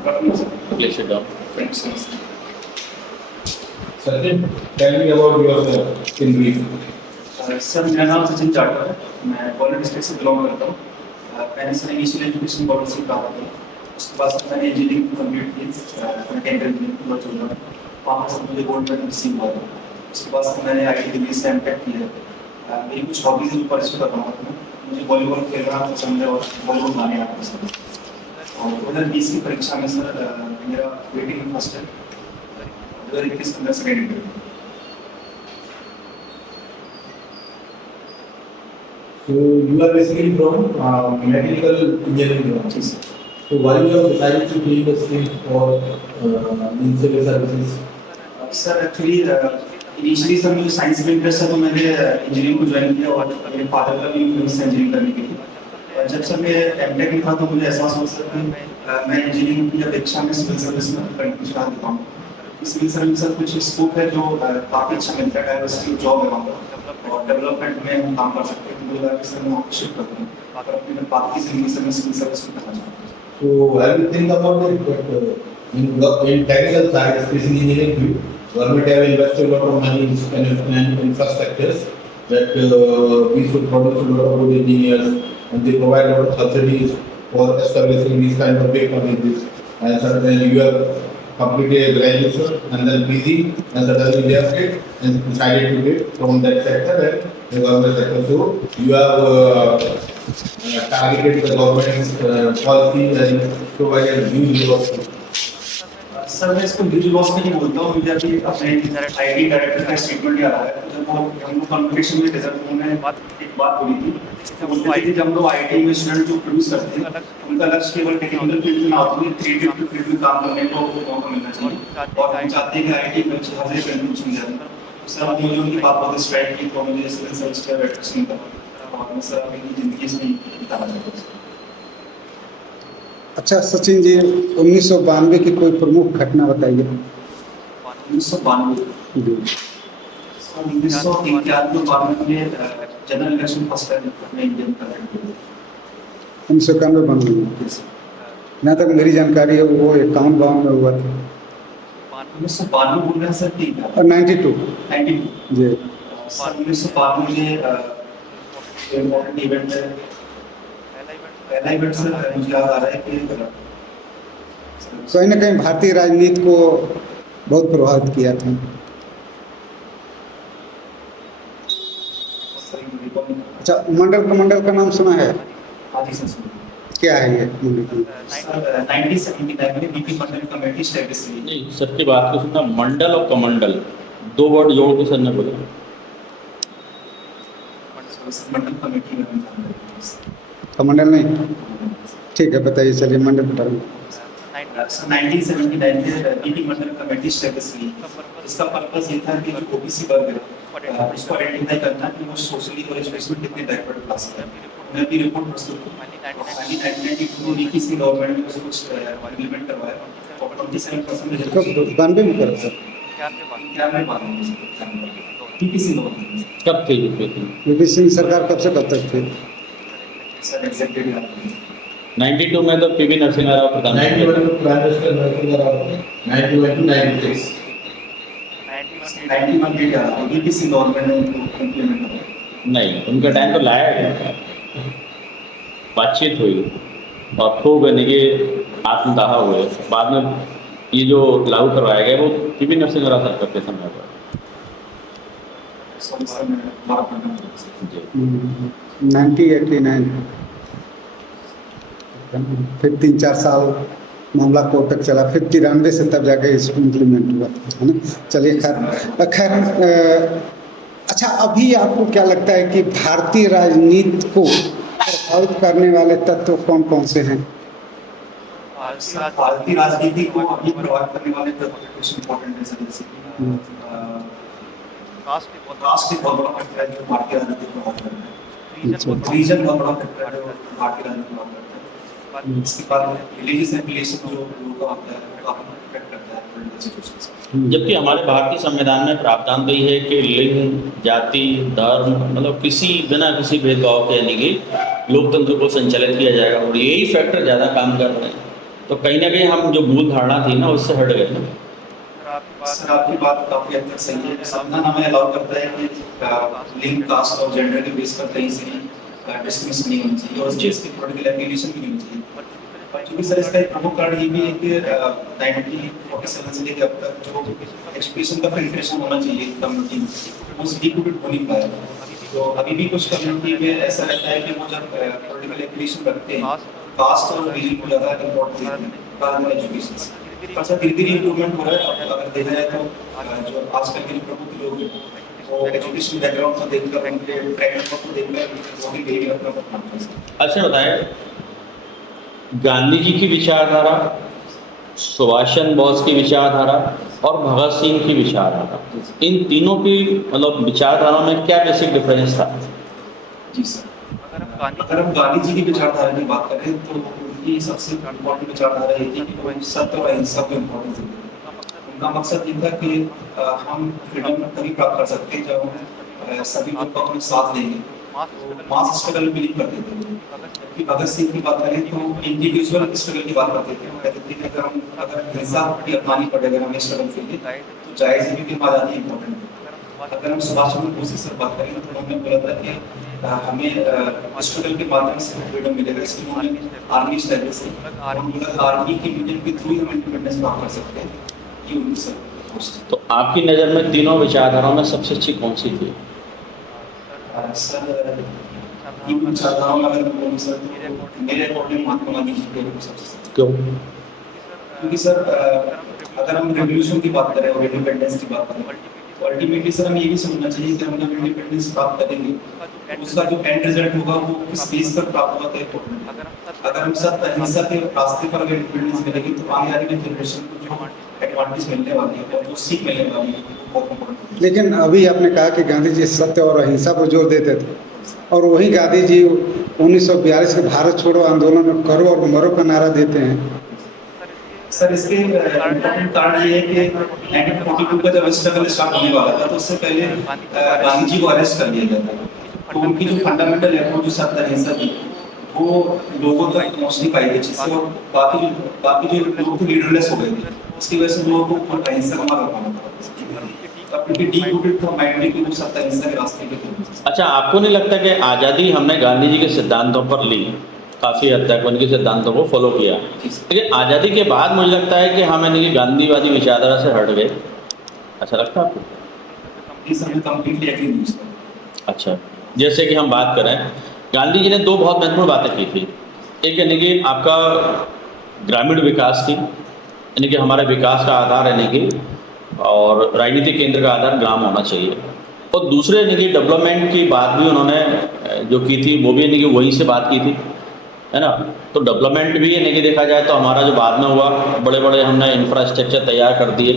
Please sit down. Thanks. Sachin, tell me about yourself in brief. Sir मेरा नाम सचिन जाटव है, मैं ग्वालियर डिस्ट्रिक्ट से बिलोंग करता हूँ। मैंने सर इनिशियल एजुकेशन ग्वालियर से प्राप्त की, उसके बाद सर मैंने इंजीनियरिंग कंप्लीट की, मैकेनिकल इंजीनियरिंग पूरा चल रहा है, वहाँ से मुझे गोल्ड मेडल रिसीव हुआ था। उसके बाद सर मैंने आई टी दिल्ली से एमटेक किया है। मेरी कुछ हॉबीज जो परस्यू कर रहा हूँ, मुझे वॉलीबॉल खेलना पसंद है और वॉलीबॉल गाने आना पसंद है। और 2020 की परीक्षा में सर मेरा वेटिंग में फर्स्ट है, 2021 के अंदर second interview. So you are basically from mechanical engineering branch. जी sir. So why you have decided to take the stream for civil services? Sir actually initially sir मुझे साइंस में interest है, तो मैंने इंजीनियरिंग को ज्वाइन किया और मेरे फादर का भी इंफ्लुएंस है इंजीनियरिंग करने के लिए। और जब सर मैं एमटेक में था तो मुझे एहसास हुआ सर कि मैं इंजीनियरिंग की अपेक्षा में सिविल सर्विस में कंटिन्यू चला देता हूँ। सिविल सर्विस सर कुछ स्कोप है जो काफ़ी अच्छा मिलता है, डाइवर्सिटी जॉब है वहाँ पर और डेवलपमेंट में हम काम कर सकते हैं। तो मुझे लगा कि सर मैं वहाँ शिफ्ट कर दूँ और अपनी बाकी ज़िंदगी से मैं सिविल सर्विस में करना चाहता हूँ। So have you think about it that in technical side, especially engineering field, government have invested a lot of money in infrastructures that we should produce a lot of good engineers and they provide a lot of subsidies for establishing these kind of big companies. And suddenly you have completed a graduation and then PG and suddenly left it and decided to get from that sector and the government sector. So you have targeted the government's policy and provided huge loss. Sir मैं इसको huge loss में नहीं बोलता हूँ, मुझे अभी अपने IT director का स्टेटमेंट याद आ रहा है। जब वो हम लोग कॉन्वोकेशन में रिजल्ट उन्होंने एक बात बोली थी, बोलते थे कि जब हम लोग आईटी में स्टूडेंट जो प्रोड्यूस करते हैं उनका लक्ष्य केवल टेक्निकल फील्ड में ना होती है, क्रिएटिव फील्ड में काम करने को मौका मिलना चाहिए और हम चाहते हैं कि आईटी में अच्छे खासे कंट्रीब्यूशन जाए। सर मुझे उनकी बात बहुत स्ट्राइक की तो मुझे सिविल सर्विस का वेकेशन था और मैं सर अपनी ज़िंदगी इसमें बिताना चाहता हूँ। अच्छा सचिन जी, 1992 की कोई प्रमुख घटना बताइए। 1992 जी। 1991 में जनरल इलेक्शन फर्स्ट टाइम में इंडियन प्रेसिडेंट 1991 बन गई। जहाँ तक मेरी जानकारी है वो 51 में हुआ था। 1992 बोल रहे हैं सर, ठीक है। और 92 जी। सर 1992 में इम्पोर्टेंट इवेंट है, पहला इवेंट सर मुझे याद आ रहा है कि कहीं ना कहीं भारतीय राजनीति को बहुत प्रभावित किया था। अच्छा, मंडल कमंडल का नाम सुना है? हाँ जी सर। क्या है ये मंडल? सर 1979 में बीपी मंडल कमेटी स्टैब्लिश हुई। नहीं, सर की बात को सुनना, मंडल और कमंडल दो वर्ड जोड़ के सर ने बोला। मंडल कमेटी में कमंडल नहीं, ठीक है बताइए, चलिए मंडल पर। 1979 में बीपी मंडल कमेटी स्टैब्लिश हुई। इसका पर्पस ये था कि जो ओबीसी वर्ग है उसको आइडेंटिफाई करना कि वो सोशली और एजुकेशनली कितने बैकवर्ड क्लास है। उन्होंने अपनी रिपोर्ट प्रस्तुत की। 1992 में बीपी से गवर्नमेंट ने उसको कुछ इम्प्लीमेंट करवाया और 27% रिजर्वेशन 92 में करा सर। क्या मैं बात करूं बीपी से गवर्नमेंट कब थे वीपी सिंह सरकार कब से कब तक थी? सर एग्जैक्ट डेट याद नहीं। 92 में तो पीवी नरसिम्हा राव प्रधानमंत्री 91 में प्राइम मिनिस्टर नरसिम्हा राव थे, 91 to 96। 91 डेट याद है, बीपी से गवर्नमेंट ने उनको इम्प्लीमेंट किया। नहीं, उनका टाइम तो लाया गया था, बातचीत हुई और खूब यानी कि आत्मदाह हुए। बाद में ये जो लागू करवाया गया वो पीवी नरसिम्हा राव सरकार के समय पर। सॉरी सर मैं बात करना जी। 1989 फिर 3-4 साल मामला कोर्ट तक चला, फिर 93 से तब जाके इसको इम्प्लीमेंट हुआ था, है ना। चलिए खैर अच्छा, अभी आपको क्या लगता है कि भारतीय राजनीति को प्रभावित करने वाले तत्व कौन कौन से हैं? भारतीय राजनीति को अभी प्रभावित करने वाले तत्व कुछ इम्पोर्टेंट है सर, जैसे कास्ट बहुत बड़ा फैक्टर है जो भारतीय राजनीति को प्रभावित करता है। रीजन बहुत बड़ा फैक्टर है जो भारतीय राजनीति को प्रभावित करता है। इसके बाद रिलीजियस एफिलिएशन जो लोगों का होता है काफी इफेक्ट करता है पॉलिटिकल सिचुएशंस। जबकि हमारे भारतीय संविधान में प्रावधान तो ये है कि लिंग, जाति, धर्म मतलब बिना किसी भेदभाव के यानी कि लोकतंत्र को संचालित किया जाएगा और यही फैक्टर ज़्यादा काम कर रहे हैं। तो कहीं ना कहीं हम जो मूल धारणा थी ना उससे हट गए ना। सर आपकी बात काफी हद तक सही है। संविधान हमें अलाउ करता है कि लिंग, कास्ट और जेंडर के बेस पर कहीं से भी डिस्क्रिमिनेशन नहीं होनी चाहिए और इसकी पॉलिटिकल एफिलिएशन भी नहीं होनी चाहिए। और क्योंकि सर इसका एक प्रमुख कारण ये भी है कि 1947 से लेकर अब तक जो एजुकेशन का फिल्ट्रेशन होना चाहिए कम्युनिटी में वो डिस्ट्रीब्यूटेड हो नहीं पाया। तो अभी भी कुछ कम्युनिटी में ऐसा रहता है कि वो जब पॉलिटिकल एफिलिएशन रखते हैं कास्ट और रिलीजन को ज़्यादा इम्पोर्टेंस देते हैं बाद में एजुकेशन से। पर सर धीरे धीरे इम्प्रूवमेंट हो रहा है। अब अगर देखा जाए तो जो आजकल के जो प्रमुख लोग हैं वो एजुकेशन बैकग्राउंड को देखकर उनके ट्रैक रिकॉर्ड को देखकर वो भी डेली अपना अपनाते हैं। अच्छा बताएं, गांधी जी की विचारधारा, सुभाष चंद्र बोस की विचारधारा और भगत सिंह की विचारधारा, इन तीनों की मतलब विचारधारा में क्या बेसिक डिफरेंस था? जी सर, अगर हम गांधी जी की विचारधारा की बात करें तो उनकी सबसे इम्पोर्टेंट विचारधारा ये थी कि वो सत्य और अहिंसा को इम्पोर्टेंस देते थे। उनका मकसद ये था कि हम फ्रीडम तभी प्राप्त कर सकते हैं जब हम सभी लोग को अपने साथ लेंगे। तो मास स्ट्रगल बिलीव करते थे। जबकि भगत सिंह की बात करें तो इंडिविजुअल स्ट्रगल की बात करते थे। वो कहते थे कि अगर हिंसा की अपनानी पड़े अगर हमें स्ट्रगल के लिए तो जायज़ है क्योंकि आज़ादी इम्पोर्टेंट है। अगर हम सुभाष चंद्र बोस की बात करें तो उन्होंने बोला था कि हमें स्ट्रगल के माध्यम से फ्रीडम मिलेगा, इसलिए उन्होंने आर्मी स्टैब्लिश की और उन्होंने आर्मी के मीडियम के थ्रू हम इंडिपेंडेंस प्राप्त कर सकते हैं। ये उनकी सोच थी। तो आपकी नज़र में तीनों विचारधाराओं में सबसे अच्छी कौन सी थी? सर ये विचारधाराओं में अगर मैं बोलूँ सर तो मेरे अकॉर्डिंग महात्मा गांधी जी के सबसे। क्यों? क्योंकि सर अगर हम रेवोल्यूशन की बात करें और इंडिपेंडेंस की बात करें तो अल्टीमेटली सर हमें ये भी समझना चाहिए कि हम जब इंडिपेंडेंस प्राप्त करेंगे तो उसका जो एंड रिजल्ट होगा वो किस बेस पर प्राप्त होगा इम्पोर्टेंट है। अगर हम सत्य अहिंसा के रास्ते पर अगर इंडिपेंडेंस मिलेगी तो आने वाली जनरेशन को जो एडवांटेज मिलने वाली है और जो सीख मिलने वाली है वो बहुत इम्पोर्टेंट है। लेकिन अभी आपने कहा कि गांधी जी सत्य और अहिंसा पर जोर देते थे और वही गांधी जी 1942 के भारत छोड़ो आंदोलन में करो और मरो का नारा देते हैं। सर इसके इम्पोर्टेंट कारण ये है कि 1942 का जब स्ट्रगल स्टार्ट होने वाला था तो उससे पहले गांधी जी को अरेस्ट कर लिया गया था। तो उनकी जो फंडामेंटल अप्रोच जो सत्य अहिंसा थी वो लोगों तक पहुंच नहीं पाई थी, जिससे और बाकी जो लोग थे लीडरलेस हो गए थे। इसकी वजह से लोगों को अहिंसा का मार्ग अपनाना पड़ा क्योंकि डीप रूटेड था माइंड में कि वो सत्य अहिंसा के रास्ते पे थे। अच्छा, आपको नहीं लगता कि आज़ादी हमने गांधी जी के सिद्धांतों पर ली, काफ़ी हद तक उनके सिद्धांतों को फॉलो किया, लेकिन आज़ादी के बाद मुझे लगता है कि हम यानी कि गांधीवादी विचारधारा से हट गए। अच्छा लगता है आपको? इस समय कंप्लीटली एग्री नहीं हूं। अच्छा, जैसे कि हम बात करें, गांधी जी ने दो बहुत महत्वपूर्ण बातें की थी। एक यानी कि आपका ग्रामीण विकास की, यानी कि हमारे विकास का आधार यानी कि और राजनीतिक केंद्र का आधार ग्राम होना चाहिए, और दूसरे यानी कि डेवलपमेंट की बात भी उन्होंने जो की थी वो भी यानी कि वहीं से बात की थी, है ना। तो डेवलपमेंट भी यानी कि देखा जाए तो हमारा जो बाद में हुआ, बड़े बड़े हमने इंफ्रास्ट्रक्चर तैयार कर दिए,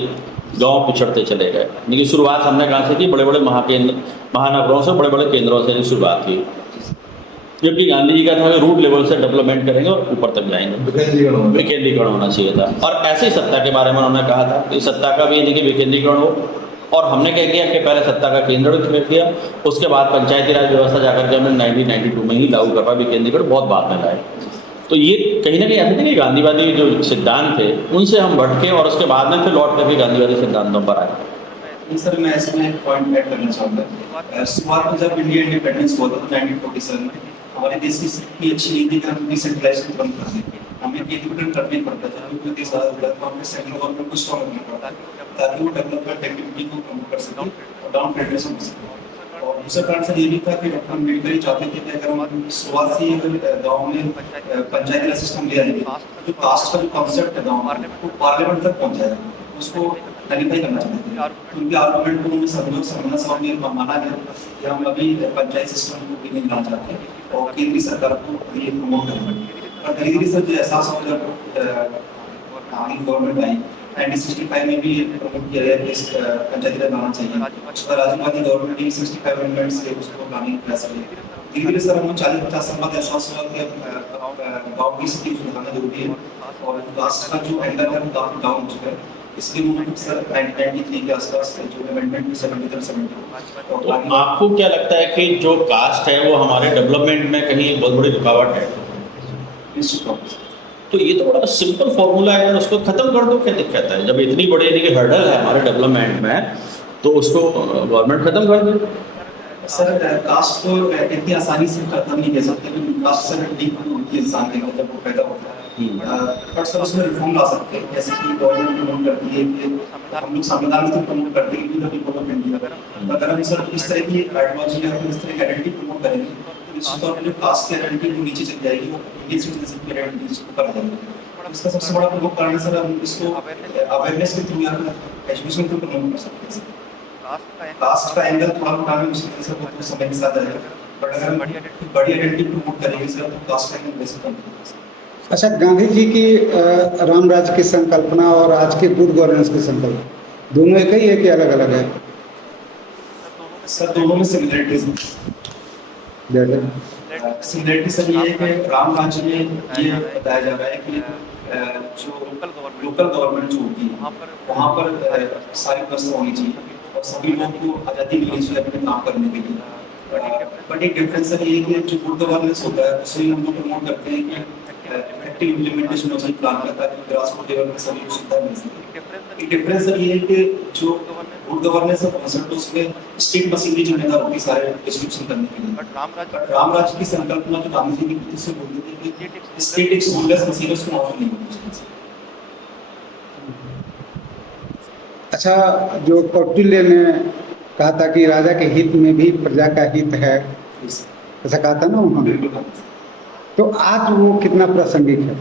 गांव पिछड़ते चले गए। यानी कि शुरुआत हमने कहाँ से की? बड़े बड़े महानगरों से, बड़े बड़े केंद्रों से शुरुआत की, जबकि गांधी जी का था कि रूट लेवल से डेवलपमेंट करेंगे और ऊपर तक जाएंगे, विकेंद्रीकरण होना चाहिए था। और ऐसी सत्ता के बारे में उन्होंने कहा था कि सत्ता का भी यानी कि विकेंद्रीकरण हो, और हमने क्या किया कि पहले सत्ता का केंद्र किया, उसके बाद पंचायती राज व्यवस्था जाकर के हमने 1992 में ही लागू कर पाया, विकेंद्रीकरण बहुत बाद में लाए। तो ये कहीं ना कहीं ऐसे थे कि गांधीवादी जो सिद्धांत थे उनसे हम भटके और उसके बाद में फिर लौट करके गांधीवादी सिद्धांतों पर आए। सर मैं इसमें एक पॉइंट ऐड करना चाहूँगा। शुरुआत में जब इंडिया इंडिपेंडेंस हुआ था 1947 में, हमारे देश की इतनी अच्छी नीति का हम डिसेंट्रलाइजेशन बंद कर दें, हमें इंडिपेंडेंट करना पड़ता था। जब कोई देश आज़ाद हुआ तो हमें सेंट्रल गवर्नमेंट को स्ट्रॉन्ग रखना पड़ता ताकि वो डेवलपमेंट एक्टिविटी को प्रमोट कर सके और डाउन फेडरेशन हो सके। और दूसरा कारण सर ये भी था कि डॉक्टर अम्बेडकर ही चाहते थे कि अगर हम शुरुआत से ही अगर गाँव में पंचायती राज सिस्टम ले आएंगे तो कास्ट का जो कॉन्सेप्ट है गाँव में वो पार्लियामेंट तक पहुँच जाएगा, उसको क्लैरिफाई करना चाहते थे। तो उनके आर्गुमेंट को उन्होंने समझना माना गया कि हम अभी पंचायत सिस्टम को भी नहीं लाना चाहते और केंद्रीय सरकार को ये प्रमोट करेंगे। और धीरे धीरे सर जो एहसास हो जब आगे गवर्नमेंट आई 1965 में भी प्रमोट किया गया कि पंचायती राज लाना चाहिए। उसका राजीव गांधी गवर्नमेंट ने 65 अमेंडमेंट से उसको लाने का प्रयास किया। धीरे धीरे सर हमें 40-50 साल बाद एहसास हुआ कि अब गाँव की स्थिति सुधारना जरूरी है और कास्ट का जो एंगल है वो काफी डाउन हो चुका है। इसलिए उन्होंने सर 1993 के आसपास जो अमेंडमेंट में 73 तो आपको क्या लगता है कि जो कास्ट है वो हमारे डेवलपमेंट में कहीं एक बहुत बड़ी रुकावट है? निश्चित रूप से। तो ये तो बड़ा सिंपल फॉर्मूला है यार, उसको खत्म कर दो, क्या दिक्कत है? जब इतनी बड़ी यानी कि हर्डल है हमारे डेवलपमेंट में, तो उसको गवर्नमेंट खत्म कर दे। सर कास्ट को इतनी आसानी से खत्म नहीं कर सकते, क्योंकि कास्ट से डीप होती है इंसान के अंदर जब वो पैदा होता है। बट सर उसमें रिफॉर्म ला सकते हैं, जैसे कि गवर्नमेंट प्रमोट करती है कि हम लोग संविधान में प्रमोट करते हैं कि पीपल ऑफ इंडिया। अगर हम सर इस तरह की आइडियोलॉजी या फिर इस तरह की आइडेंटिटी प्रमोट करेंगे तो निश्चित तौर पर जो कास्ट की आइडेंटिटी वो नीचे चली जाएगी, वो इंडियन सिटीजनशिप की आइडेंटिटी ऊपर आ जाएगी। इसका सबसे बड़ा प्रमुख कारण है सर, हम इसको अवेयरनेस के थ्रू या एजुकेशन के थ्रू प्रमोट कर सकते हैं। कास्ट का एंगल थोड़ा उठाने मुश्किल से बहुत समय के साथ आएगा, बट अगर हम बड़ी आइडेंटिटी प्रमोट करेंगे सर तो कास्ट का एंगल वैसे कम होगा। अच्छा, गांधी जी की राम राज्य की संकल्पना और आज के गुड गवर्नेंस की संकल्पना दोनों एक ही है कि अलग अलग है? सर दोनों में सिमिलरिटीज हैं। सिमिलरिटी सर ये है कि राम राज्य में ये बताया जा रहा है कि जो लोकल गवर्नमेंट जो होती है वहाँ पर सारी व्यवस्था होनी चाहिए और सभी लोगों को आज़ादी मिलनी चाहिए अपने काम करने के लिए। बट एक डिफरेंस सर ये है कि जो गुड गवर्नेंस होता है उसमें हम लोग प्रमोट करते हैं कि इफेक्टिव इम्प्लीमेंटेशन हो चाहिए प्लान का, ताकि ग्रासरूट लेवल पर सभी को सुविधा मिल सके। एक डिफरेंस सर ये है कि जो गुड गवर्नेंस है कॉन्सेप्ट उसमें स्टेट मशीनरी जिम्मेदार होती है सारे डिस्ट्रीब्यूशन करने के लिए। बट राम राज्य की संकल्पना जो गांधी जी की थी उससे बोलती थी कि स्टेट एक सूरलेस मशीन है, उसको मॉडल नहीं होना चाहिए। अच्छा, जो कौटिल्य ने कहा था कि राजा के हित में भी प्रजा का हित है, ऐसा कहा था ना उन्होंने, तो आज वो कितना प्रासंगिक है?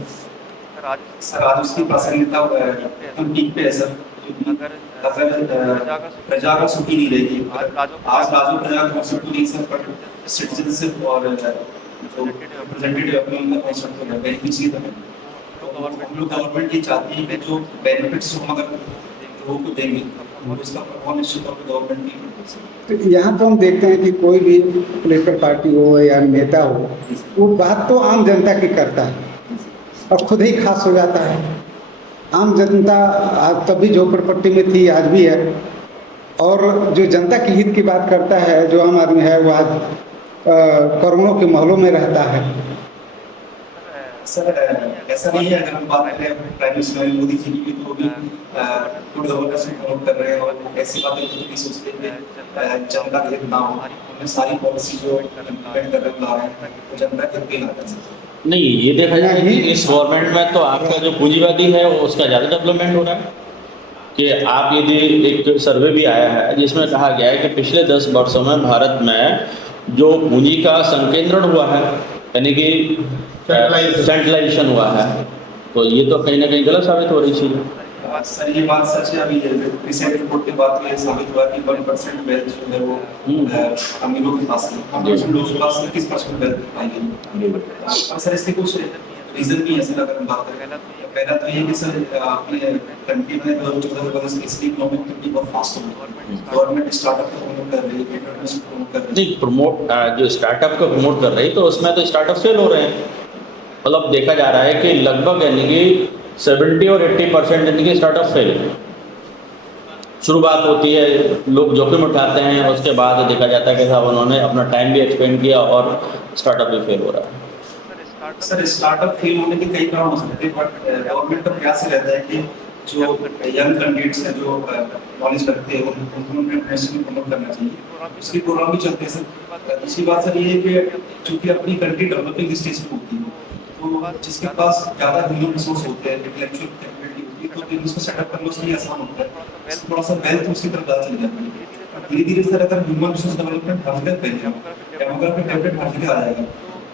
सर आज उसकी प्रासंगिकता एकदम पीक पे है सर, क्योंकि अगर प्रजा का सुखी नहीं रहेगी, आज राजो प्रजा का कॉन्सेप्ट नहीं सर, बट सिटीजनशिप और जो रिप्रेजेंटेटिव डेवलपमेंट का कॉन्सेप्ट है, बेनिफिट्स की तरह। तो हम लोग गवर्नमेंट ये चाहती है कि जो बेनिफिट्स हम अगर लोगों को देंगे और उसका प्रभाव निश्चित तौर पर गवर्नमेंट भी करेगी। तो यहाँ तो हम देखते हैं कि कोई भी पॉलिटिकल पार्टी हो या नेता हो, वो बात तो आम जनता की करता है और खुद ही खास हो जाता है। आम जनता आज तब भी झोपड़पट्टी में थी, आज भी है, और जो जनता की हित की बात करता है, जो आम आदमी है, वो आज करोड़ों के महलों में रहता है। सर ऐसा नहीं है, अगर हम बात करें प्राइम मिनिस्टर नरेंद्र मोदी जी की, तो भी गुड गवर्नेंस को प्रमोट कर रहे हैं और ऐसी बातें नहीं सोचते कि जनता का हित ना हो। उन्हें सारी पॉलिसी जो इम्प्लीमेंट कर रहे हैं वो जनता के हित पे लाते हैं। नहीं, ये देखा जाए कि इस गवर्नमेंट में तो आपका जो पूंजीवादी है उसका ज़्यादा डेवलपमेंट हो रहा है। कि आप यदि एक सर्वे भी आया है जिसमें कहा गया है कि पिछले 10 वर्षों में भारत में जो पूंजी का संकेंद्रण हुआ है, यानी कि सेंट्रलाइजेशन हुआ है, तो ये तो कहीं ना कहीं गलत साबित हो रही चीज़। सर ये बात सच है। अभी रिसेंट रिपोर्ट के बाद ये साबित हुआ कि 1% वेल्थ जो है वो अमीरों के पास है, हम लोगों के पास 21% वेल्थ पाई गई। सर इसके कुछ रीजन भी है सर, अगर हम बात करें। पहला तो ये कि सर अपने कंट्री में 2014 में इसकी इकोनॉमिक एक्टिविटी बहुत फास्ट हो गई। गवर्नमेंट स्टार्टअप को प्रमोट कर रही है, एंटरप्रेन्योरशिप प्रमोट कर रही है। नहीं, प्रमोट जो स्टार्टअप को प्रमोट कर रही, तो उसमें तो स्टार्टअप फेल हो रहे हैं। मतलब देखा जा रहा है कि लगभग यानी कि 70 और 80% यानी कि स्टार्टअप फेल। शुरुआत होती है, लोग जोखिम उठाते हैं, उसके बाद देखा जाता है कि साहब उन्होंने अपना टाइम भी एक्सपेंड किया और स्टार्टअप भी फेल हो रहा है। सर स्टार्टअप फेल होने के कई कारण हो सकते हैं, बट गवर्नमेंट का प्रयास रहता है कि जो यंग कैंडिडेट्स हैं जो नॉलेज रखते हैं उनको इंटरनेशनल में प्रमोट करना चाहिए। उसके प्रोग्राम भी चलते हैं सर। दूसरी बात सर ये है कि चूंकि अपनी कंट्री डेवलपिंग स्टेज में होती है, तो जिसके पास ज़्यादा ह्यूमन रिसोर्स होते हैं, इंटेलेक्चुअल कैपेबिलिटी होती है, तो उसको सेटअप करना उसके लिए आसान होता है। थोड़ा सा वेल्थ उसकी तरफ ज़्यादा चली जाती है। धीरे धीरे सर अगर ह्यूमन रिसोर्स डेवलपमेंट हर जगह फैलेगा, डेमोग्राफिक डेवलपमेंट हर जगह आ जाएगा,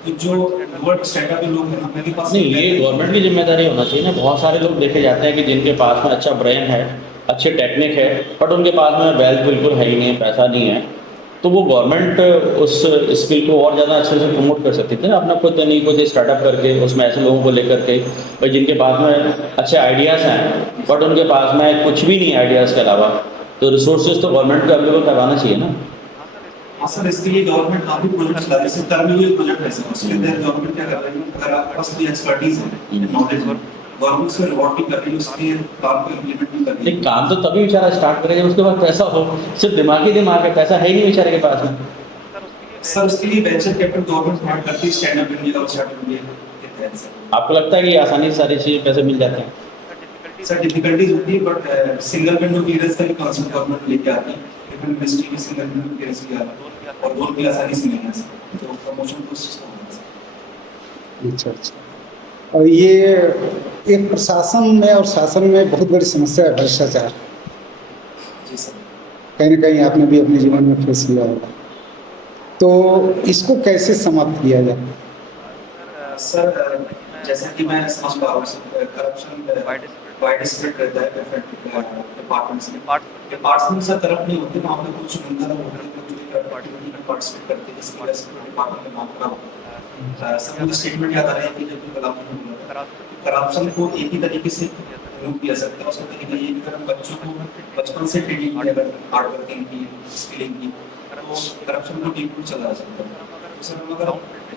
तो जो लोअर स्टैंडर्ड के लोग हैं ना, उनके पास नहीं, ये गवर्नमेंट की जिम्मेदारी होना चाहिए ना। बहुत सारे लोग देखे जाते हैं कि जिनके पास में अच्छा ब्रेन है, अच्छे टेक्निक है, बट उनके पास में वेल्थ बिल्कुल है ही नहीं है, पैसा नहीं है, तो वो गवर्नमेंट उस स्किल को और ज़्यादा अच्छे से प्रमोट कर सकती थी ना। अपना खुद नहीं कुछ स्टार्टअप करके उसमें ऐसे लोगों को लेकर के, भाई जिनके पास में अच्छे आइडियाज़ हैं बट उनके पास में कुछ भी नहीं आइडियाज़ के अलावा, तो रिसोर्सेज तो गवर्नमेंट को अवेलेबल करवाना चाहिए ना। हाँ सर, इसके लिए गवर्नमेंट काफी प्रोजेक्ट्स ला रही है। कर्मयोगी प्रोजेक्ट है सर, उसके तहत गवर्नमेंट क्या कर रही है, अगर आपके पास कोई एक्सपर्टीज है, नॉलेज है, गवर्नमेंट उसको रिवॉर्ड भी कर रही है, उसके काम को इम्प्लीमेंट भी कर रही है। एक काम तो तभी बेचारा स्टार्ट करेगा उसके बाद पैसा हो। सिर्फ दिमाग है, पैसा है ही नहीं बेचारे के पास में। सर उसके लिए वेंचर कैपिटल गवर्नमेंट प्रोवाइड करती है, स्टैंड अप इंडिया और स्टार्टअप इंडिया के सकते हैं सर। आपको लगता है कि आसानी से सारी चीज़ें पैसे मिल जाते हैं? सर डिफिकल्टीज होती है बट सिंगल विंडो क्लियरेंस का भी कॉन्सेप्ट गवर्नमेंट लेके आती है, डिफरेंट मिनिस्ट्री में सिंगल विंडो क्लियरेंस भी आ रहा है और रोल भी आसानी से मिलना है सर, तो प्रमोशन तो उस चीज़ का होगा सर। अच्छा अच्छा। और ये एक प्रशासन में और शासन में बहुत बड़ी समस्या है भ्रष्टाचार। जी सर। कहीं ना कहीं आपने भी अपने जीवन में फेस किया होगा, तो इसको कैसे समाप्त किया जाए? सर जैसा कि मैं समझ पा रहा हूँ सर, करप्शन वाइड स्प्रेड रहता है डिफरेंट डिपार्टमेंट्स में। डिपार्ट्स में सर करप्ट नहीं होते, वहाँ पे कुछ जनता लोग होते हैं जो करप्ट एक्टिविटी में पार्टिसिपेट करते हैं, जिसकी वजह से डिपार्टमेंट का नाम खराब होता है। सर मुझे स्टेटमेंट याद आ रहा है कि जब करप्शन को एक ही तरीके से रिमूव किया सकता है, उसका तरीका ये है कि अगर हम बच्चों को बचपन से ट्रेनिंग की, अगर हार्ड वर्किंग की, स्किलिंग की, तो करप्शन को बिल्कुल चला सकता है। तो सर हम अगर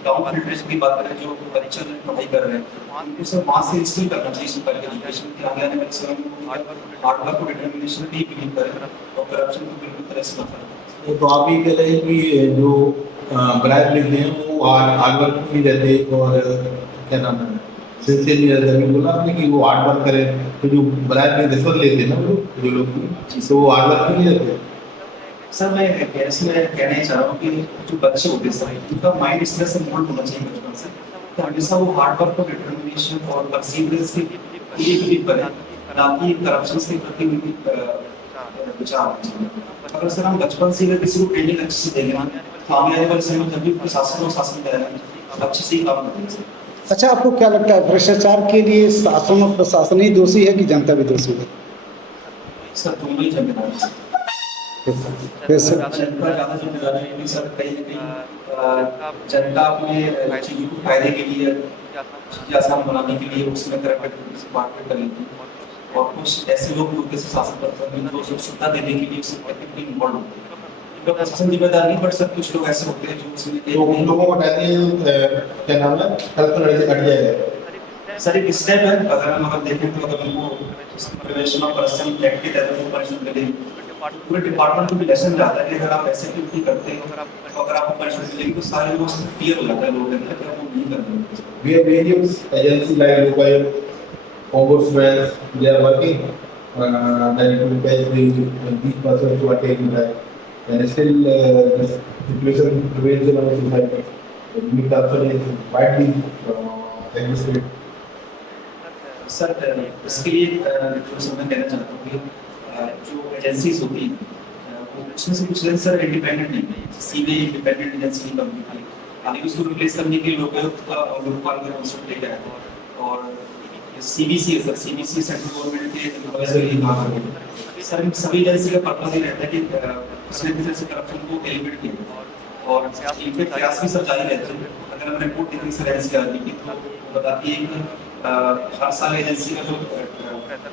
डाउन फिल्ट्रेशन की बात करें, जो बच्चे जो पढ़ाई कर रहे हैं उनको सर वहाँ से इंस्टिल करना चाहिए सरकार की एजुकेशन के आगे आने वाले समय में हार्ड वर्क और डिटर्मिनेशन पे ही बिलीव करें और करप्शन को बिल्कुल तरह से नफरत करें। तो आप ये कह रहे हैं कि जो ब्राइब लेते हैं वो हार्ड वर्क नहीं रहते और क्या नाम है सिंसियर नहीं रहते। अभी बोला आपने कि वो हार्ड वर्क करें, तो जो ब्राइब में रिश्वत लेते हैं ना वो जो लोग, तो वो हार्ड वर्क नहीं रहते। सर मैं कहना ही चाह रहा हूँ कि जो बच्चे होते हैं सर, उनका माइंड इस तरह से मोल्ड होना चाहिए बचपन से कि हमेशा वो हार्ड वर्क और डिटर्मिनेशन और परसीवरेंस के लिए बिलीव करें, ना कि करप्शन के प्रति उनकी विचार होना चाहिए। अगर सर हम बचपन से अगर किसी को ट्रेनिंग अच्छे से देंगे ना, तो आगे आने वाले समय में जब भी प्रशासन और शासन करेंगे अच्छे से ही काम करेंगे सर। अच्छा, आपको क्या लगता है भ्रष्टाचार के लिए शासन और प्रशासन ही दोषी है कि जनता भी दोषी है? सर दोनों ही जिम्मेदार हैं सर। वैसे जनता ज़्यादा जिम्मेदार है क्योंकि सर कहीं न कहीं जनता अपने चीज़ों को फायदे के लिए, चीज़ें आसान बनाने के लिए उसमें करप्ट एक्टिविटीज पार्टिसिपेट कर लेती है और कुछ ऐसे लोग होते हैं शासन प्रशासन में जो सुविधा देने के लिए उसमें एक्टिविटी इन्वॉल्व होते हैं। इनका प्रशासन जिम्मेदार नहीं, बट सब कुछ लोग ऐसे होते हैं जो उसमें तो उन लोगों को कहते हैं क्या नाम है, करप्शन से हट जाएगा। सर एक स्टेप है, अगर हम देखें तो अगर उनको प्रिवेंशन ऑफ करप्शन एक्ट के तहत उनको पनिशमेंट मिलेगी, पूरे डिपार्टमेंट को भी लेसन जाता है कि अगर आप ऐसे एक्टिविटी करते हो तो अगर आपको पनिशमेंट मिलेगी, तो सारे लोग उसमें फियर हो जाता है लोगों के अंदर कि आप वो नहीं कर रहे। We have various agencies like Local, Ombudsman, they are working that to catch these persons who are taking that. And still this situation prevails in our society. The corruption is widely existed. Sir इसके लिए जो सब मैं कहना चाहता हूँ कि जो एजेंसीज होती हैं उसमें से कुछ सर इंडिपेंडेंट नहीं है, सीबीआई इंडिपेंडेंट एजेंसी नहीं बनती थी, हालांकि उसको रिप्लेस करने के लिए लोकपाल का कॉन्सेप्ट लेके आया था और सीबीसी है सर, सीबीसी सेंट्रल गवर्नमेंट के एम्प्लॉयज के लिए काम कर रही है। सर इन सभी एजेंसी का पर्पज ये रहता है कि किसी न किसी से करप्शन को एलिमिनेट किया और इन पे प्रयास भी सर जारी रहते हैं। अगर हम रिपोर्ट देखें सर एजेंसी आदमी की तो बताती है कि हर साल एजेंसी का जो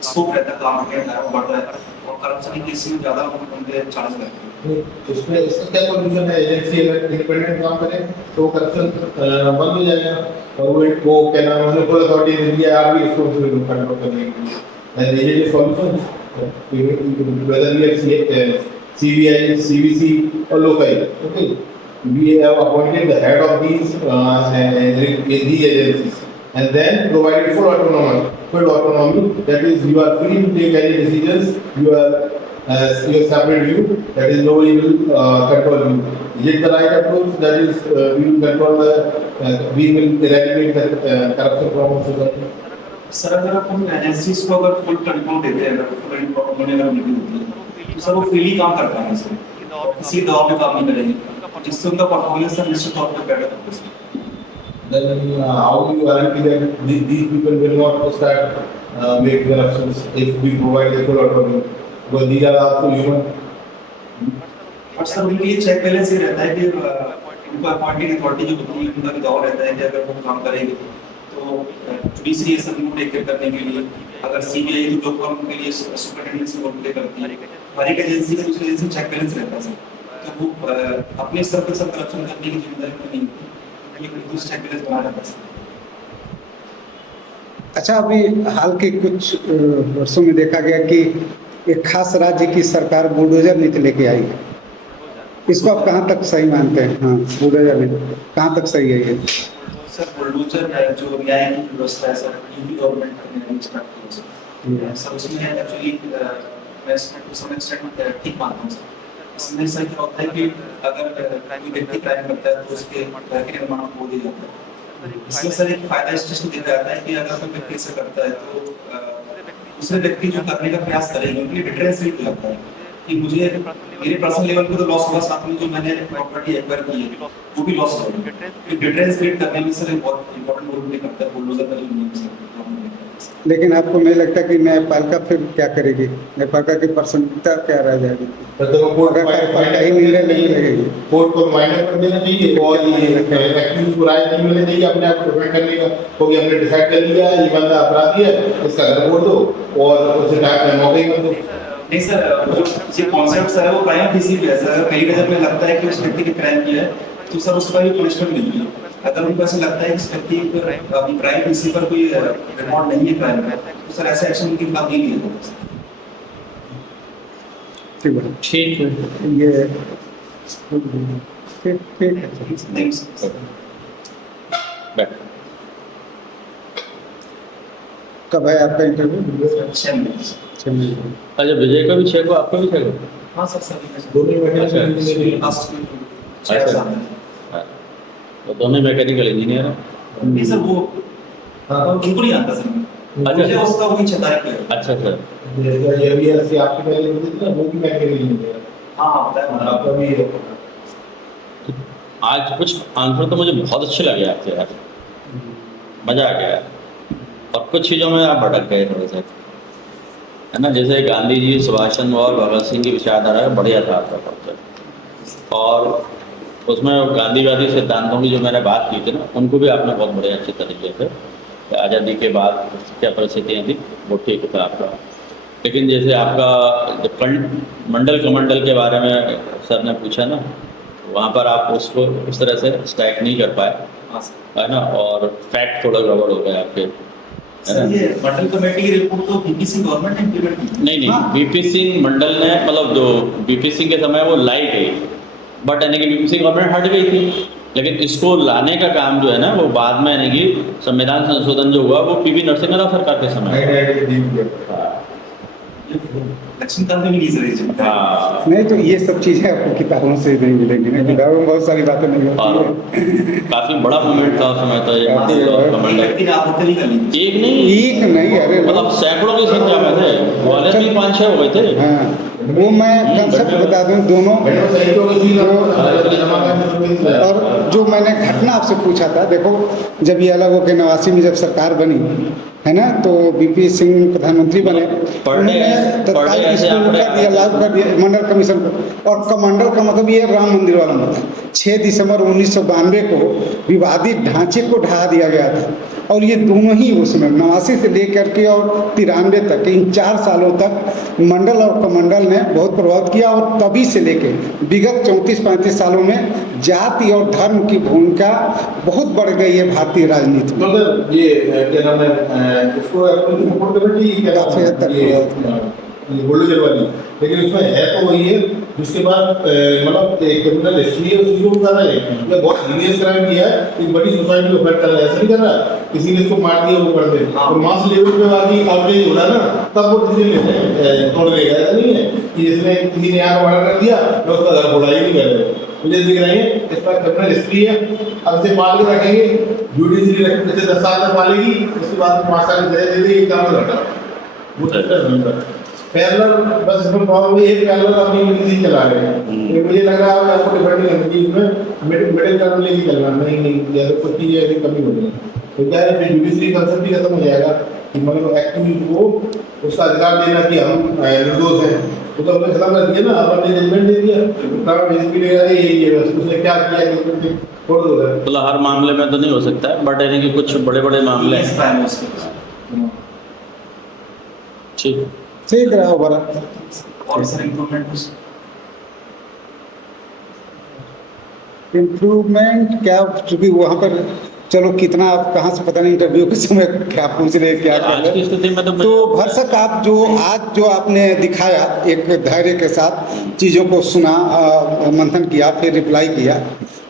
स्कोप रहता है काम करने का वो बढ़ रहा है और करप्शन की केस में ज़्यादा उनके चार्ज रहते हैं। इसमें इसका क्या सोल्यूशन है? एजेंसी अगर इंडिपेंडेंट काम करे तो करप्शन बंद हो जाएगा और वो क्या नाम है लोकल अथॉरिटी दे दिया आप भी इसको कंट्रोल करने के लिए। एंड ये जो solution whether we have CBI, CBC or local, okay, we have appointed the head of these these agencies and then provided full autonomy, that is you are free to take any decisions, you are separate view, that is nobody will control you. Is it the right approach? That is we will control we will eradicate the corruption from society. Sir अगर आप हम agencies को अगर full control देते हैं, अगर full autonomy अगर मिली होती है तो सर वो फ्रीली काम कर पाएंगे सर और किसी दबाव में काम नहीं करेंगे, जिससे उनका परफॉर्मेंस सर निश्चित तौर पे बेटर होगा sir. Then how do you guarantee that these people will not start making corruptions if we provide the full autonomy? Because these are also human. और सर उनके लिए चेक बैलेंस ये रहता है कि उनका अपॉइंटिंग अथॉरिटी जो होती है उनका भी दबाव रहता है कि अगर वो काम करेंगे तो जुडिशरी सब को टेक केयर करने के लिए, अगर सीबीआई तो लोग उनके लिए सुपरिटेंडेंट से रोल प्ले करती है, हर एक एजेंसी का दूसरी एजेंसी चेक बैलेंस रहता है सर, तो वो अपने स्तर पर सब करप्शन करने की जिम्मेदारी नहीं होती, ये दूसरा चेक बैलेंस बना रहता है सर। अच्छा, अभी हाल के कुछ वर्षों में देखा गया कि एक खास राज्य की सरकार बुलडोजर नीति लेके आई है, इसको आप कहाँ तक सही मानते हैं? हाँ, बुलडोजर नीति कहाँ तक सही है ये? सर बुलडोजर जो न्याय की व्यवस्था है सर यूपी गवर्नमेंट ने स्टार्ट की है सर उसमें एक्चुअली मैं इसमें टू सम एक्सटेंट ठीक मानता हूँ सर। इसमें सर क्या होता है कि अगर कोई व्यक्ति क्राइम करता है तो उसके घर के निर्माण को दिया जाता है। इसमें सर एक फायदा इस चीज को देखा जाता है कि अगर कोई व्यक्ति ऐसा करता है तो दूसरे व्यक्ति जो करने का प्रयास करेंगे उनके लिए डिटरेंस रेट लगता है कि मुझे मेरे पर्सनल लेवल पे तो लॉस हुआ, साथ में जो मैंने प्रॉपर्टी एक्वायर की है वो भी लॉस हो गई। डिटरेंस क्रिएट करने में सर एक बहुत इंपॉर्टेंट रोल प्ले करता है बुलडोजर का जो नियम है। लेकिन आपको नहीं लगता कि न्यायपालिका फिर क्या करेगी? न्यायपालिका की प्रासंगिकता क्या रह जाएगी? कोर्ट ही निर्णय नहीं लगेगी। कोर्ट को माइनर कर देना चाहिए और ये एक्यूज को राय नहीं मिलनी चाहिए अपने आप को डिफेंड करने का, क्योंकि हमने डिसाइड कर लिया है ये बंदा अपराधी है, इसका घर फोड़ दो और उसे मौका ही मत दो। नहीं सर, जो कॉन्सेप्ट है वो प्राइम फेसी पे है सर। कई नजर में लगता है कि उस व्यक्ति ने क्राइम किया है तो सर उसका भी पनिशमेंट मिलेगी। अगर उनको ऐसा लगता है कि इस व्यक्ति पर अभी प्राइम फेसी पर कोई रिकॉर्ड नहीं है क्राइम का तो सर ऐसा एक्शन उनके खिलाफ नहीं लिया जाएगा। ठीक है, ये ठीक है। Thanks sir. कब है आपका इंटरव्यू? 6 मिनट। अच्छा, विजय का भी 6 को, आपका भी 6 को? हाँ सर सर दोनों अच्छा। लास्ट 6 साल तो दोनों मैकेनिकल इंजीनियर है। नहीं सर वो उनको नहीं आता सर। मुझे उसका वही छताई पे है। अच्छा अच्छा। ये भी ऐसे आपके पहले होती थी ना, वो भी मैकेनिकल इंजीनियर। हाँ बताया आपका भी आज कुछ आंसर तो मुझे बहुत अच्छे लगे आपके यार, मजा आ गया और कुछ चीज़ों में आप भटक गए थोड़े से, है ना। जैसे गांधी जी, सुभाष चंद्र और भगत सिंह की विचारधारा बढ़िया था आपका कॉन्सेप्ट, और उसमें गांधीवादी सिद्धांतों की जो मैंने बात की थी ना, उनको भी आपने बहुत बड़े अच्छे तरीके से, आज़ादी के बाद क्या परिस्थितियाँ थी वो ठीक था आपका। लेकिन जैसे आपका जो मंडल कमंडल के बारे में सर ने पूछा ना, वहाँ पर आप उसको उस तरह से स्ट्राइक नहीं कर पाए, है ना, और फैक्ट थोड़ा गड़बड़ हो गए आपके। सर ये मंडल कमेटी की रिपोर्ट तो बीपी सिंह गवर्नमेंट ने इंप्लीमेंट की। नहीं, बीपी सिंह मंडल ने, मतलब जो बीपी सिंह के समय वो लाई गई, बट यानी कि बीपी सिंह गवर्नमेंट हट गई थी, लेकिन इसको लाने का काम जो है ना वो बाद में, यानी कि संविधान संशोधन जो हुआ वो पीवी नरसिम्हा राव सरकार के समय। लक्ष्मीकांत भी नहीं सर। हाँ, नहीं तो ये सब चीजें आपको किताबों से नहीं मिलेंगी ना, किताबों में बहुत सारी बातें नहीं और होती हैं। काफी बड़ा मूवमेंट था उस समय तो ये कमंडल। एक नहीं, एक नहीं, अरे मतलब सैकड़ों की संख्या में थे, ग्वालियर में 5-6 हो गए थे। हाँ, वो मैं कंसेप्ट बता दूं दोनों। और जो मैंने घटना आपसे पूछा था, देखो जब ये अलग होकर 89 में जब सरकार बनी है ना, तो बीपी सिंह प्रधानमंत्री बने, उन्होंने तत्काल इसको कर दिया, लागू कर दिया मंडल कमीशन को। और कमंडल का मतलब ये राम मंदिर वाला मतलब 6 दिसंबर 1992 को विवादित ढांचे को ढहा दिया गया था। और ये दोनों ही उसमें 89 से लेकर के और 93 तक, इन 4 सालों तक मंडल और कमंडल ने बहुत प्रभावित किया। और तभी से लेके विगत 34-35 सालों में जाति और धर्म की भूमिका बहुत बढ़ गई है भारतीय राजनीति में। मतलब ये क्या नाम है, इसको सपोर्ट करना चाहिए क्या नाम है, ये बुलडोजर वाली, लेकिन उसमें है तो वही है जिसके बाद मतलब एक क्रिमिनल हिस्ट्री है उसकी जो कर रहा है, ये बहुत सीरियस क्राइम किया है, एक बड़ी सोसाइटी को अफेक्ट कर रहा है, ऐसा नहीं कर रहा किसी ने इसको मार दिया वो कर दे, और मास लेवल पे आगे आउटरीच हो रहा है ना, तब वो डिसीजन लेते हैं तोड़ देगा। ऐसा नहीं है कि इसने किसी ने यहाँ मर्डर कर दिया तो उसका घर फोड़ा ही नहीं कर रहे, मुझे दिख रही है इस पर क्रिमिनल हिस्ट्री है। अब इसे पाल के रखेंगे, जुडिशरी रखेंगे, 10 साल तक पालेगी, उसके बाद 5 साल की सजा दे देगी, काम घटा वो पैरेलल। बस इसमें प्रॉब्लम ये है, पैरेलल अपनी मिली चला रहे हैं। मुझे लग रहा है आपको डिफरेंट करनी चाहिए, इसमें मिडिल टर्म लेके चलना नहीं जैसे कुछ चीजें ऐसी कमी हो रही है तो क्या है, फिर जुडिशरी कंसेप्ट भी खत्म हो जाएगा कि मतलब एक्टिविस्ट को उसका अधिकार देना कि हम निर्दोष हैं, तो हमने खत्म कर दिया ना, हमने जजमेंट दे दिया, यही है बस, उसने क्या किया छोड़ दो। मतलब हर मामले में तो नहीं हो सकता है, बट यानी कि कुछ बड़े बड़े मामले हैं। ठीक रहा बड़ा। और सर इम्प्रूवमेंट क्या, चूंकि वहाँ पर चलो कितना आप कहाँ से पता नहीं, इंटरव्यू के समय क्या पूछ रहे क्या कर आज की स्थिति में तो भरसक आप जो आज जो आपने दिखाया, एक धैर्य के साथ चीज़ों को सुना, मंथन किया, फिर रिप्लाई किया,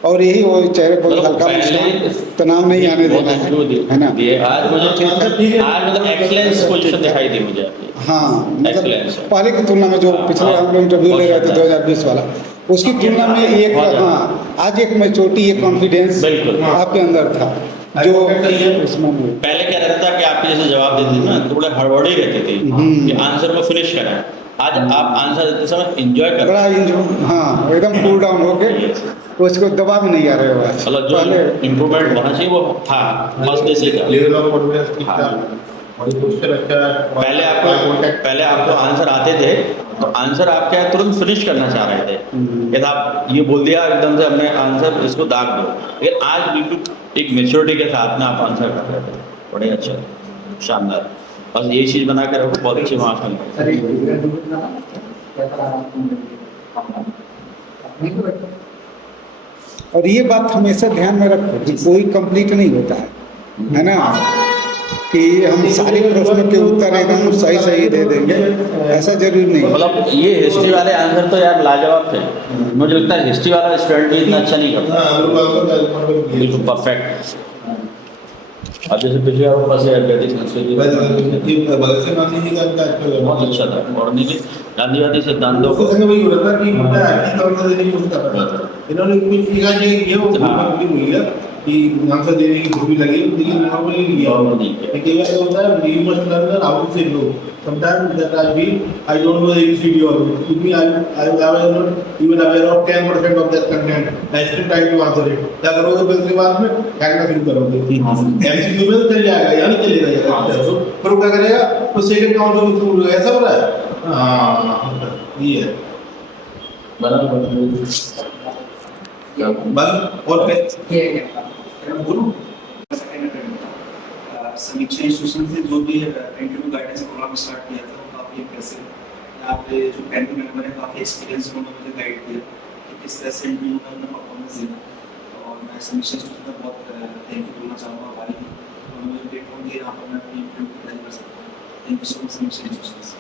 और यही वो चेहरे पर मतलब हल्का पहले मुस्कान, तनाव नहीं आने बहुत देना improve है ना। दिए आज मुझे एक्सीलेंस पोजीशन दिखाई दी मुझे आपकी। हाँ Excellence मतलब है। पहले की तुलना में जो हाँ, पिछले हाँ, हम लोग इंटरव्यू बहुत ले रहे थे शानदार। 2020 वाला, उसकी तुलना में एक बहुत ज्यादा। हाँ आज एक मैच्योरिटी, एक कॉन्फिडेंस बिल्कुल। आपके अंदर था जो उसमें पहले क्या रहता था कि आपके जैसे जवाब देते थे ना तो बड़े हड़बड़ी रहती थी कि आंसर को फिनिश करें। आज आप आंसर देते समय एंजॉय कर बड़ा हाँ एकदम कूल डाउन होके उसको दबा भी नहीं आ रहे हो आज। मतलब जो इम्प्रूवमेंट होना चाहिए वो था फर्स्ट डे से था। लेवल ऑफ कॉन्फिडेंस ठीक था हाँ। और ये क्वेश्चन अच्छा पहले आपको आंसर आते थे तो आंसर आप क्या तुरंत फिनिश करना चाह रहे थे यदि आप ये बोल दिया एकदम से हमने आंसर इसको दाग दो, लेकिन आज बिल्कुल एक मेच्योरिटी के साथ में आप आंसर कर रहे थे, बड़े अच्छा शानदार। बस यही चीज़ बना कर रखो, बहुत अच्छे मार्क्स मिलेंगे। और ये बात हमेशा ध्यान में रखो कि कोई कंप्लीट नहीं होता है ना, कि हम सारे प्रश्नों के उत्तर एकदम सही सही दे देंगे, ऐसा जरूरी नहीं। मतलब ये हिस्ट्री वाले आंसर तो यार लाजवाब थे, मुझे लगता है हिस्ट्री वाला स्टूडेंट भी इतना अच्छा नहीं करता, बिल्कुल परफेक्ट। अब जैसे पिछले बार पास वैदिक संस्कृति भगत सिंह गांधी जी का बहुत अच्छा था और नीचे गांधीवादी सिद्धांतों को वही हो रहा था कि मुद्दा अच्छी तरह से देने की कोशिश कर रहा था। इन्होंने कुछ ये हो गया कि आंसर देने की भूमि लगी, लेकिन नॉर्मली नहीं किया। कई बार क्या होता है, you must learn how to say no. Sometimes that I don't know ABCD और with me I was not even aware of 10% of that content. I still try to answer it. क्या करोगे फिर उसके बाद में कहना शुरू करोगे MCQ में तो चल जाएगा या नहीं चलेगा, फिर वो क्या करेगा तो सेकंड काउंट में ऐसा हो रहा है। हाँ ये है बस। और बोलूं समीक्षा इंस्टीट्यूशन से जो भी इंटरव्यू गाइडेंस प्रोग्राम स्टार्ट किया था वो काफ़ी इम्प्रेसिव। यहाँ पे जो पैनल मेंबर है काफ़ी एक्सपीरियंस उन्होंने मुझे गाइड किया कि किस तरह से इंटरव्यू में अपना परफॉर्मेंस देना, और मैं समीक्षा इंस्टीट्यूशन का बहुत थैंक यू बोलना चाहूँगा भाई, उन्होंने मुझे प्लेटफॉर्म दिया यहाँ पर मैं अपनी इंटरव्यू की तैयारी कर सकता हूँ। थैंक यू सो मच समीक्षा इंस्टीट्यूशन।